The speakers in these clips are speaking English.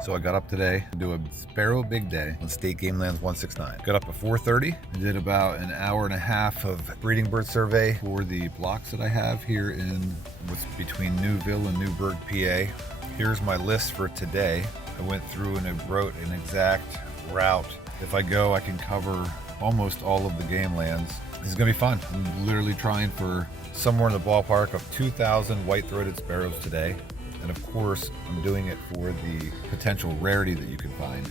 So I got up today to do a sparrow big day on State Game Lands 169. Got up at 4:30 and did about an hour and a half of breeding bird survey for the blocks that I have here in what's between Newville and Newburgh, PA. Here's my list for today. I went through and I wrote an exact route. If I go, I can cover almost all of the game lands. This is gonna be fun. I'm literally trying for somewhere in the ballpark of 2,000 white-throated sparrows today. And of course, I'm doing it for the potential rarity that you can find.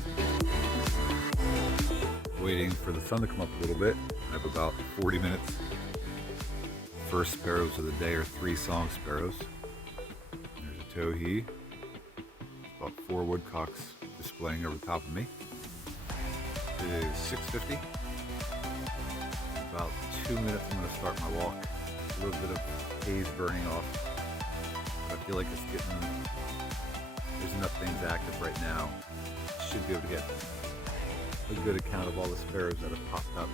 Waiting for the sun to come up a little bit. I have about 40 minutes. First sparrows of the day are 3 song sparrows. There's a towhee. About 4 woodcocks displaying over the top of me. It is 6:50. About 2 minutes I'm going to start my walk. A little bit of haze burning off. I feel like it's getting, there's enough things active right now. Should be able to get a good account of all the sparrows that have popped up.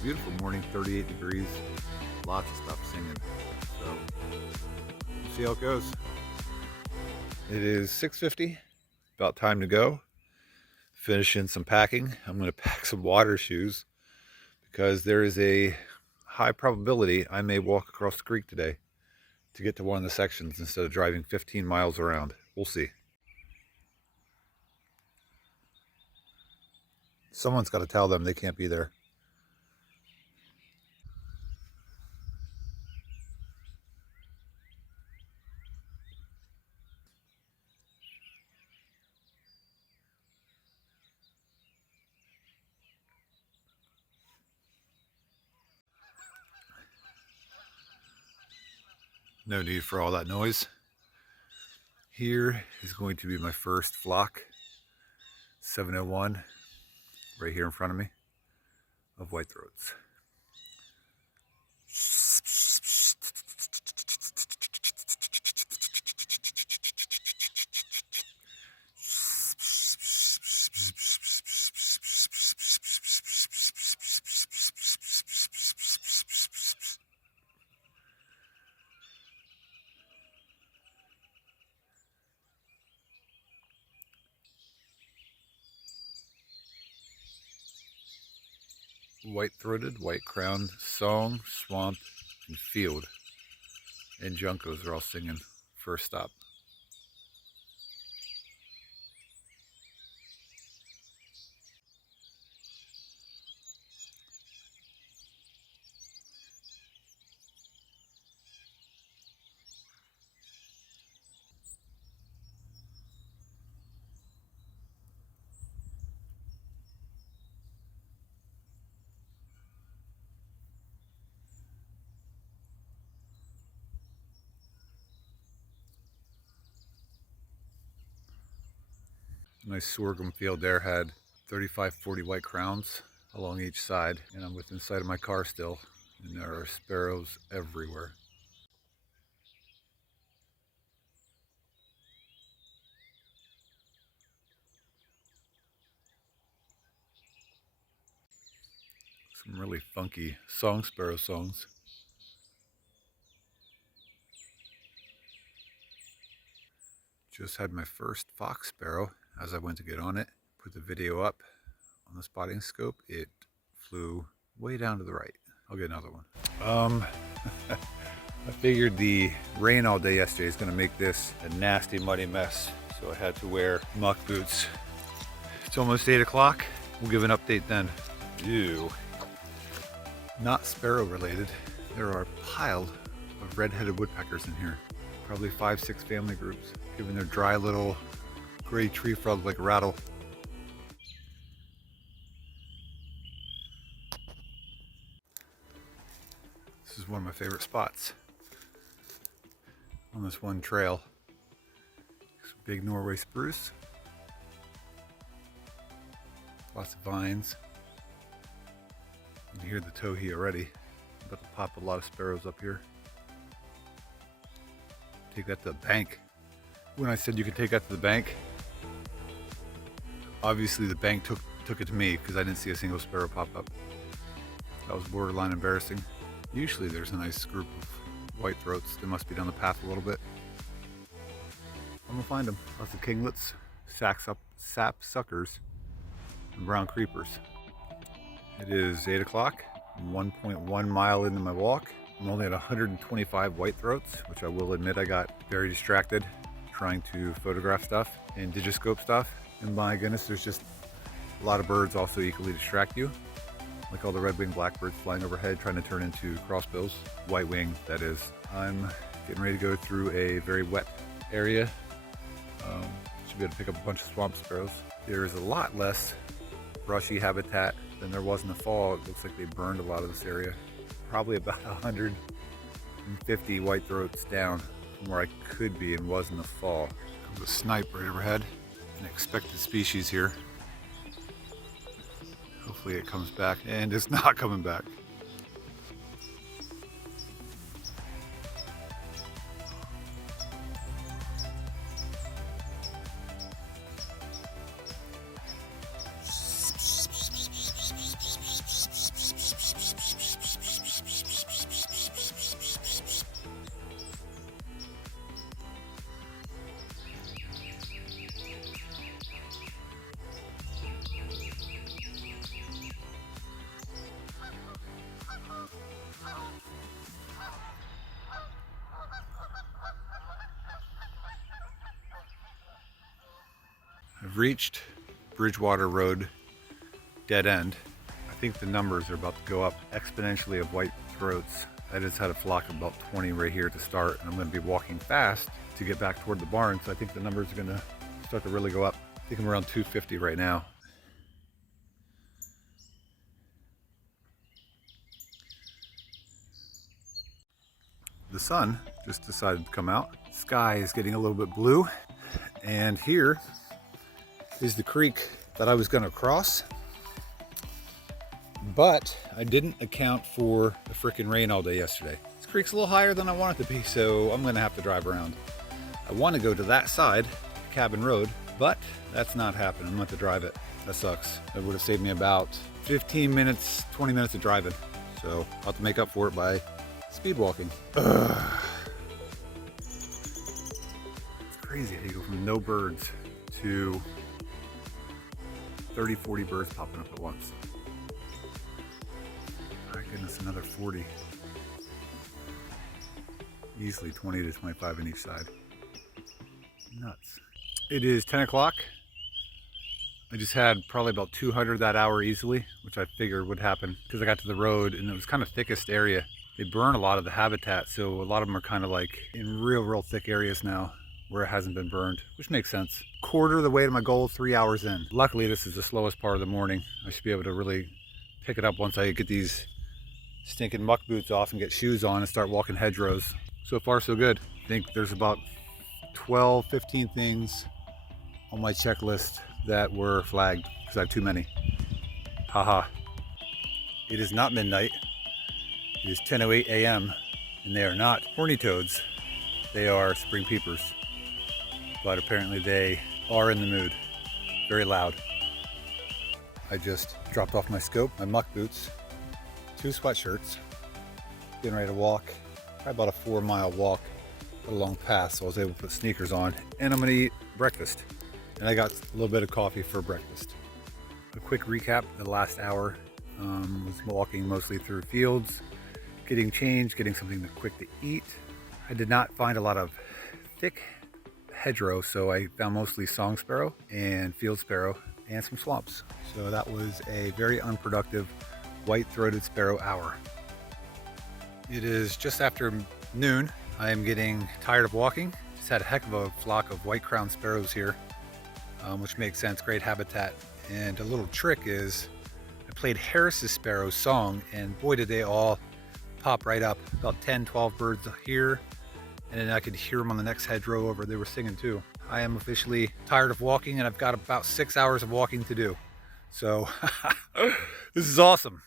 Beautiful morning, 38 degrees, lots of stuff singing. So we'll see how it goes. It is 6:50, about time to go. Finishing some packing. I'm going to pack some water shoes because there is a high probability I may walk across the creek today to get to one of the sections instead of driving 15 miles around. We'll see. Someone's got to tell them they can't be there. No need for all that noise. Here is going to be my first flock, 701, right here in front of me, of white throats. White-throated, white-crowned, song, swamp, and field. And juncos are all singing first stop. Nice sorghum field there, had 35, 40 white crowns along each side, and I'm within sight of my car still, and there are sparrows everywhere. Some really funky song sparrow songs. Just had my first fox sparrow as I went to get on it. Put the video up on the spotting scope. It flew way down to the right. I'll get another one. I figured the rain all day yesterday is going to make this a nasty muddy mess, so I had to wear muck boots. It's almost 8 o'clock. We'll give an update then. Ew. Not sparrow related. There are a pile of red-headed woodpeckers in here. Probably 5, 6 family groups, giving their dry little gray tree frog like a rattle. This is one of my favorite spots on this one trail. Some big Norway spruce, lots of vines. You can hear the towhee already. I'm about to pop a lot of sparrows up here. Take that to the bank. When I said you could take that to the bank, obviously the bank took it to me because I didn't see a single sparrow pop up. That was borderline embarrassing. Usually there's a nice group of white throats that must be down the path a little bit. I'm gonna find them. Lots of kinglets, sapsuckers, and brown creepers. It is 8 o'clock. I'm 1.1 mile into my walk. I'm only at 125 whitethroats, which I will admit I got very distracted trying to photograph stuff and digiscope stuff. And my goodness, there's just a lot of birds also equally distract you. Like all the red-winged blackbirds flying overhead trying to turn into crossbills. White-winged, that is. I'm getting ready to go through a very wet area. Should be able to pick up a bunch of swamp sparrows. There's a lot less brushy habitat than there was in the fall. It looks like they burned a lot of this area. Probably about 150 whitethroats down from where I could be and was in the fall. There's a snipe right overhead, an expected species here. Hopefully it comes back, and it's not coming back. I've reached Bridgewater Road dead end. I think the numbers are about to go up exponentially of white throats. I just had a flock of about 20 right here to start, and I'm going to be walking fast to get back toward the barn, so I think the numbers are going to start to really go up. I think I'm around 250 right now. The sun just decided to come out. Sky is getting a little bit blue, and here is the creek that I was going to cross, but I didn't account for the frickin' rain all day yesterday. This creek's a little higher than I want it to be, so I'm going to have to drive around. I want to go to that side, Cabin Road, but that's not happening. I'm going to have to drive it. That sucks. It would have saved me about 15 minutes, 20 minutes of driving, so I'll have to make up for it by speed walking. It's crazy how you go from no birds to 30, 40 birds popping up at once. My goodness, another 40. Easily 20 to 25 on each side. Nuts. It is 10 o'clock. I just had probably about 200 that hour easily, which I figured would happen because I got to the road and it was kind of thickest area. They burn a lot of the habitat, so a lot of them are kind of like in real thick areas now where it hasn't been burned, which makes sense. Quarter of the way to my goal, 3 hours in. Luckily, this is the slowest part of the morning. I should be able to really pick it up once I get these stinking muck boots off and get shoes on and start walking hedgerows. So far, so good. I think there's about 12, 15 things on my checklist that were flagged because I have too many. Haha. It is not midnight. It is 10:08 a.m. and they are not horny toads. They are spring peepers. But apparently they are in the mood. Very loud. I just dropped off my scope, my muck boots, 2 sweatshirts, getting ready to walk. Probably about a 4-mile walk, a long path, so I was able to put sneakers on. And I'm gonna eat breakfast. And I got a little bit of coffee for breakfast. A quick recap, the last hour was walking mostly through fields, getting changed, getting something quick to eat. I did not find a lot of thick hedgerow, so I found mostly song sparrow and field sparrow and some swamps. So that was a very unproductive white-throated sparrow hour. It is just after noon. I am getting tired of walking. Just had a heck of a flock of white-crowned sparrows here, which makes sense, great habitat. And a little trick is I played Harris's sparrow song, and boy did they all pop right up. About 10, 12 birds here, and then I could hear them on the next hedgerow over. They were singing too. I am officially tired of walking, and I've got about 6 hours of walking to do. So this is awesome.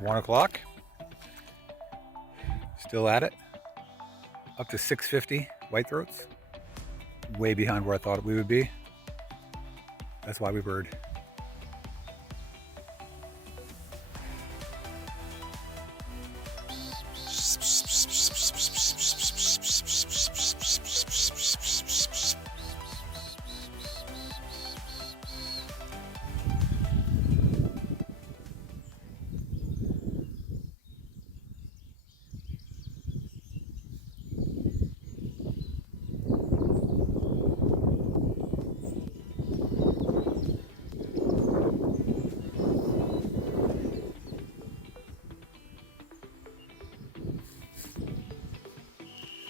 1 o'clock. Still at it. Up to 650 whitethroats. Way behind where I thought we would be. That's why we bird.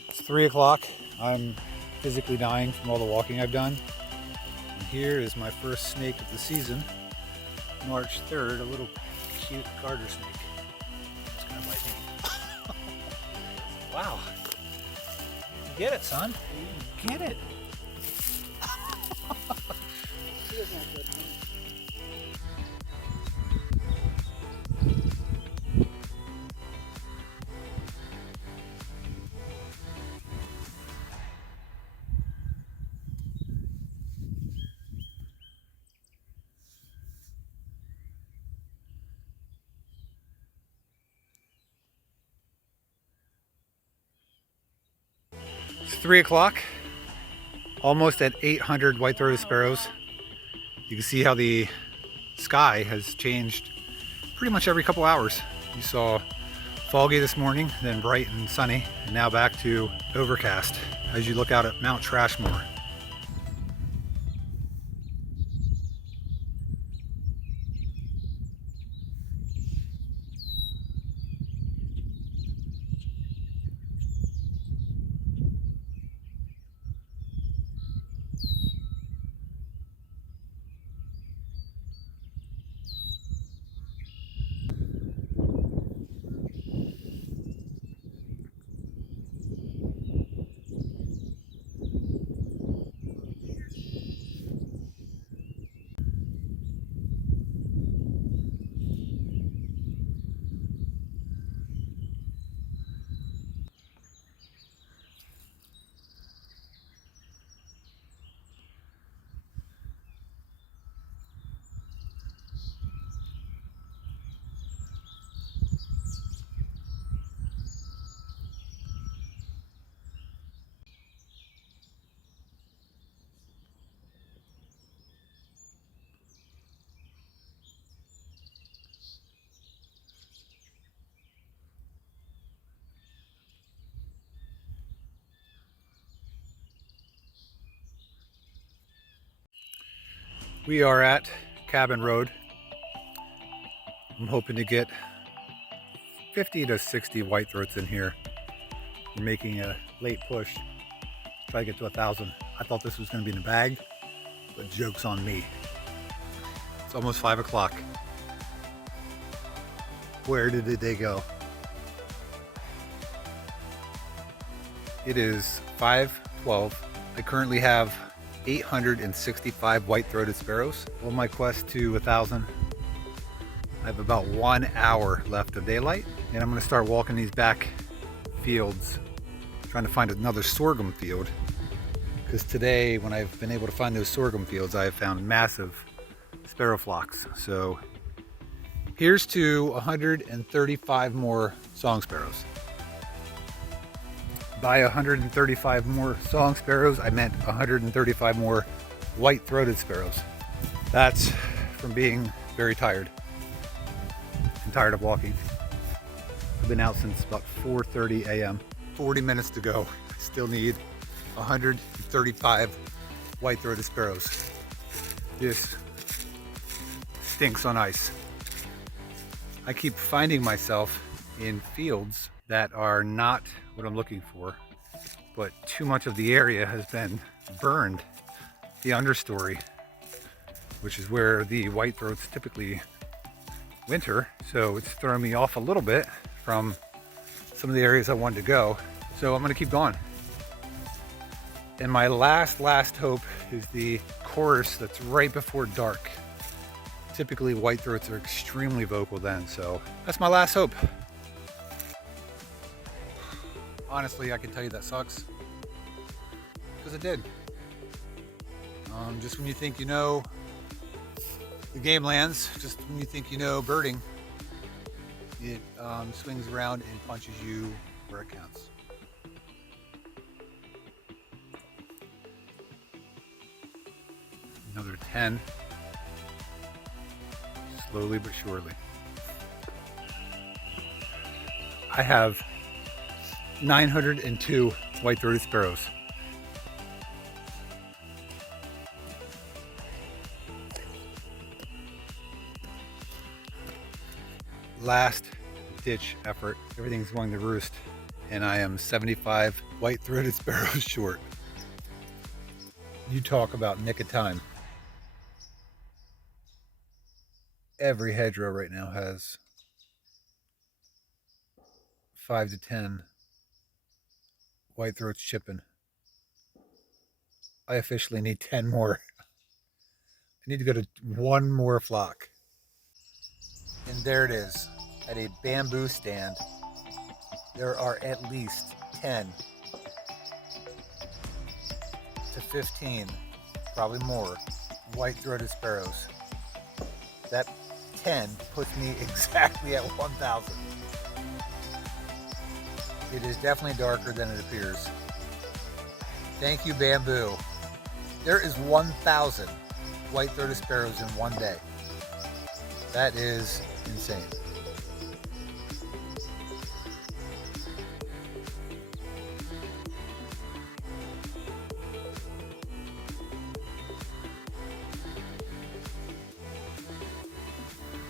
It's 3 o'clock. I'm physically dying from all the walking I've done. And here is my first snake of the season. March 3rd, a little cute garter snake. It's gonna bite me. Wow. Get it, son. Get it. It's 3 o'clock, almost at 800 white-throated sparrows. You can see how the sky has changed pretty much every couple hours. You saw foggy this morning, then bright and sunny, and now back to overcast as you look out at Mount Trashmore. We are at Cabin Road. I'm hoping to get 50 to 60 whitethroats in here. We're making a late push. Try to get to 1,000. I thought this was going to be in the bag, but joke's on me. It's almost 5 o'clock. Where did they go? It is 5:12. I currently have 865 white-throated sparrows. On my quest to 1,000, I have about 1 hour left of daylight, and I'm going to start walking these back fields, trying to find another sorghum field. Because today, when I've been able to find those sorghum fields, I have found massive sparrow flocks. So here's to 135 more song sparrows. By 135 more song sparrows, I meant 135 more white-throated sparrows. That's from being very tired. I'm tired of walking. I've been out since about 4:30 a.m. 40 minutes to go. I still need 135 white-throated sparrows. This stinks on ice. I keep finding myself in fields that are not what I'm looking for, but too much of the area has been burned, the understory, which is where the whitethroats typically winter. So it's throwing me off a little bit from some of the areas I wanted to go. So I'm gonna keep going. And my last hope is the chorus that's right before dark. Typically white-throats are extremely vocal then, so that's my last hope. Honestly, I can tell you that sucks, because it did. Just when you think you know the game lands, just when you think you know birding, it swings around and punches you where it counts. Another 10. Slowly but surely. I have 902 white-throated sparrows. Last ditch effort. Everything's going to roost, and I am 75 white-throated sparrows short. You talk about nick of time. Every hedgerow right now has 5 to 10 white-throats chipping. I officially need 10 more. I need to go to one more flock. And there it is, at a bamboo stand. There are at least 10 to 15, probably more, white-throated sparrows. That 10 puts me exactly at 1,000. It is definitely darker than it appears. Thank you, bamboo. There is 1,000 white-throated sparrows in one day. That is insane.